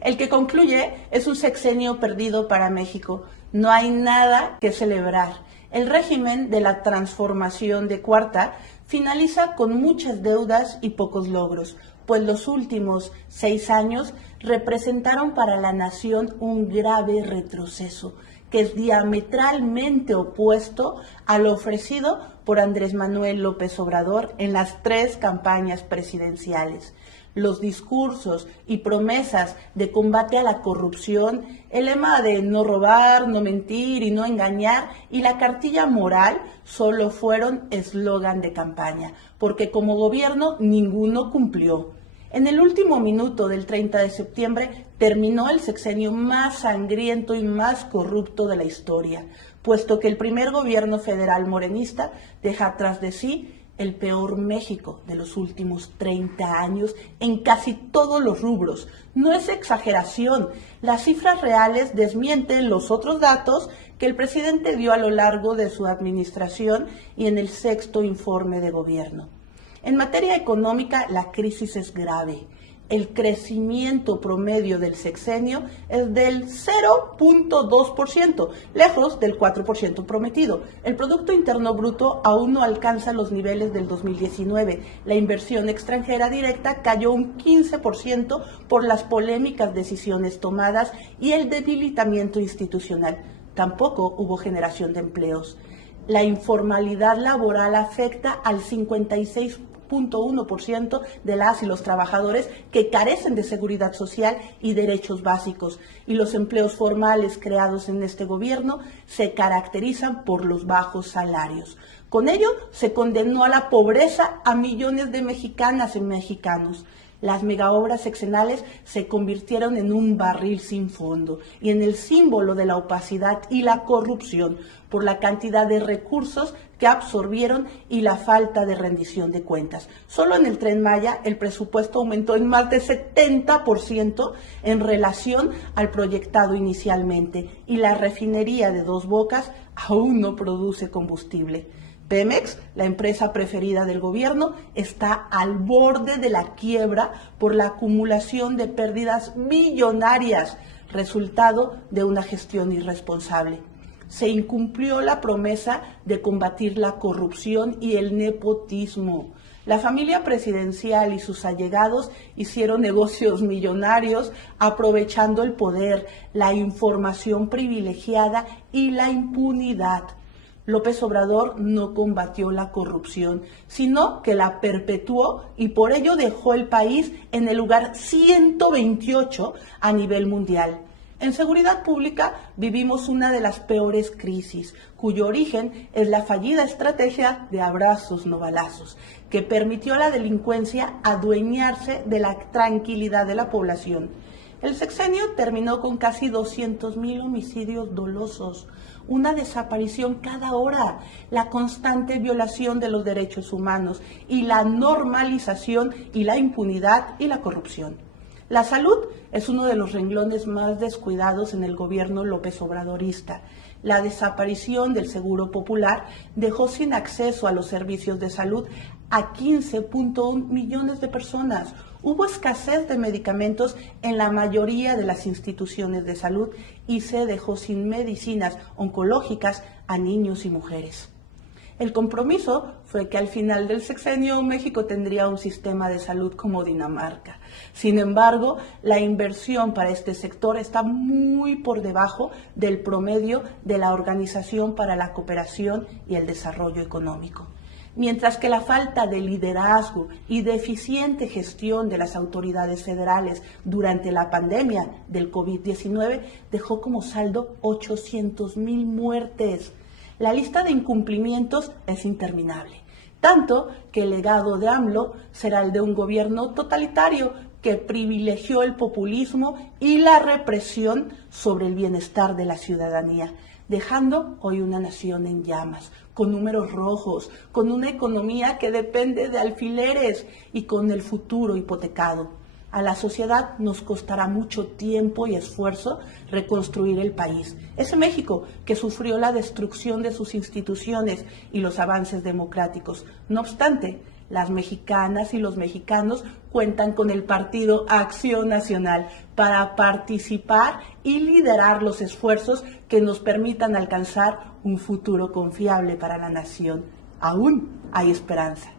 El que concluye es un sexenio perdido para México. No hay nada que celebrar. El régimen de la transformación de Cuarta finaliza con muchas deudas y pocos logros, pues los últimos 6 años representaron para la nación un grave retroceso, que es diametralmente opuesto a lo ofrecido por Andrés Manuel López Obrador en las 3 campañas presidenciales. Los discursos y promesas de combate a la corrupción, el lema de no robar, no mentir y no engañar y la cartilla moral solo fueron eslogan de campaña, porque como gobierno ninguno cumplió. En el último minuto del 30 de septiembre terminó el sexenio más sangriento y más corrupto de la historia, puesto que el primer gobierno federal morenista deja tras de sí el peor México de los últimos 30 años en casi todos los rubros. No es exageración, las cifras reales desmienten los otros datos que el presidente dio a lo largo de su administración y en el 6º informe de gobierno. En materia económica, la crisis es grave. El crecimiento promedio del sexenio es del 0.2%, lejos del 4% prometido. El Producto Interno Bruto aún no alcanza los niveles del 2019. La inversión extranjera directa cayó un 15% por las polémicas decisiones tomadas y el debilitamiento institucional. Tampoco hubo generación de empleos. La informalidad laboral afecta al 56.1% de las y los trabajadores que carecen de seguridad social y derechos básicos, y los empleos formales creados en este gobierno se caracterizan por los bajos salarios. Con ello, se condenó a la pobreza a millones de mexicanas y mexicanos. Las megaobras sexenales se convirtieron en un barril sin fondo y en el símbolo de la opacidad y la corrupción por la cantidad de recursos que absorbieron y la falta de rendición de cuentas. Solo en el Tren Maya el presupuesto aumentó en más de 70% en relación al proyectado inicialmente y la refinería de Dos Bocas aún no produce combustible. Pemex, la empresa preferida del gobierno, está al borde de la quiebra por la acumulación de pérdidas millonarias, resultado de una gestión irresponsable. Se incumplió la promesa de combatir la corrupción y el nepotismo. La familia presidencial y sus allegados hicieron negocios millonarios aprovechando el poder, la información privilegiada y la impunidad. López Obrador no combatió la corrupción, sino que la perpetuó y por ello dejó el país en el lugar 128 a nivel mundial. En seguridad pública vivimos una de las peores crisis, cuyo origen es la fallida estrategia de abrazos no balazos, que permitió a la delincuencia adueñarse de la tranquilidad de la población. El sexenio terminó con casi 200,000 homicidios dolosos, una desaparición cada hora, la constante violación de los derechos humanos y la normalización y la impunidad y la corrupción. La salud es uno de los renglones más descuidados en el gobierno López Obradorista. La desaparición del Seguro Popular dejó sin acceso a los servicios de salud a 15.1 millones de personas. Hubo escasez de medicamentos en la mayoría de las instituciones de salud y se dejó sin medicinas oncológicas a niños y mujeres. El compromiso fue que al final del sexenio México tendría un sistema de salud como Dinamarca. Sin embargo, la inversión para este sector está muy por debajo del promedio de la Organización para la Cooperación y el Desarrollo Económico. Mientras que la falta de liderazgo y de eficiente gestión de las autoridades federales durante la pandemia del COVID-19 dejó como saldo 800,000 muertes. La lista de incumplimientos es interminable, tanto que el legado de AMLO será el de un gobierno totalitario que privilegió el populismo y la represión sobre el bienestar de la ciudadanía, dejando hoy una nación en llamas, con números rojos, con una economía que depende de alfileres y con el futuro hipotecado. A la sociedad nos costará mucho tiempo y esfuerzo reconstruir el país. Ese México que sufrió la destrucción de sus instituciones y los avances democráticos. No obstante, Las mexicanas y los mexicanos cuentan con el Partido Acción Nacional para participar y liderar los esfuerzos que nos permitan alcanzar un futuro confiable para la nación. Aún hay esperanza.